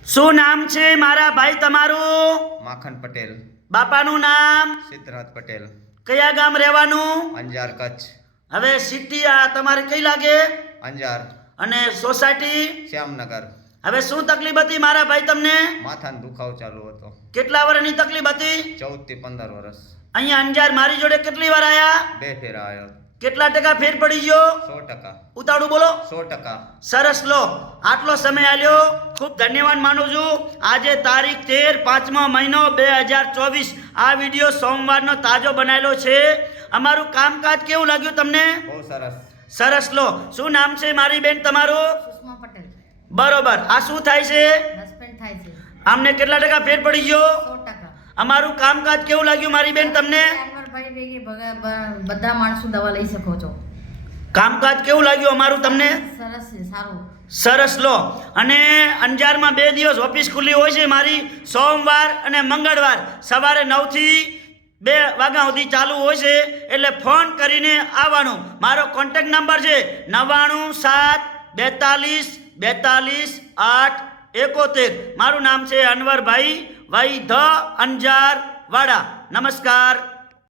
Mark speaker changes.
Speaker 1: શું નામ છે મારા ભાઈ તમારું?
Speaker 2: માખન પટેલ.
Speaker 1: બાપાનું નામ?
Speaker 2: સિદ્ધનાથ પટેલ.
Speaker 1: કયા ગામ રહેવાનું?
Speaker 2: અંજાર કચ્છ.
Speaker 1: હવે સિટી આ તમારે કઈ લાગે?
Speaker 2: અંજાર.
Speaker 1: અને સોસાયટી?
Speaker 2: શ્યામનગર.
Speaker 1: હવે શું તકલીફ હતી મારા ભાઈ તમને?
Speaker 2: માથાનો દુખાવો ચાલુ હતો.
Speaker 1: કેટલા વર્ષની તકલીફ હતી?
Speaker 2: 14 થી 15 વર્ષ.
Speaker 1: અહીંયા અંજાર મારી જોડે કેટલી વાર આયા?
Speaker 2: 2 ફેરા આવ્યો.
Speaker 1: કેટલા ટકા ફેર પડી ગયો?
Speaker 2: 100%.
Speaker 1: ઉતાવળું બોલો.
Speaker 2: 100%.
Speaker 1: સરસ લો, આટલો સમય આલ્યો, ખૂબ ધન્યવાદ માનું છું. આજે તારીખ 13 5મો મહિનો 2024. આ વિડીયો સોમવારનો તાજો બનાવેલો છે. અમારું કામકાજ કેવું લાગ્યું તમને?
Speaker 2: બહુ સરસ.
Speaker 1: સરસ લો. શું નામ છે મારી બેન તમારું?
Speaker 3: સુષ્મા પટેલ.
Speaker 1: બરોબર. આ શું થાય છે?
Speaker 3: હસબન્ડ થાય છે.
Speaker 1: આમને કેટલા ટકા ફેર પડી ગયો?
Speaker 3: 100%.
Speaker 1: અમારું કામકાજ કેવું લાગ્યું મારી બેન તમને?
Speaker 3: અનવરભાઈ ભેગી બધા માણસો દવા લઈ શકો છો.
Speaker 1: કામકાજ કેવું લાગ્યું અમારું તમને?
Speaker 3: સરસ છે, સારું.
Speaker 1: સરસ લો. અને અંજારમાં 2 દિવસ ઓફિસ ખુલ્લી હોય છે મારી, સોમવાર અને મંગળવાર સવારે 9 થી 2 વાગ્યા સુધી ચાલુ હોય છે. એટલે ફોન કરીને આવવાનું. મારો કોન્ટેક્ટ નંબર છે 9974424871. મારું નામ છે અનવરભાઈ, વૈધ અંજાર વાડા. નમસ્કાર.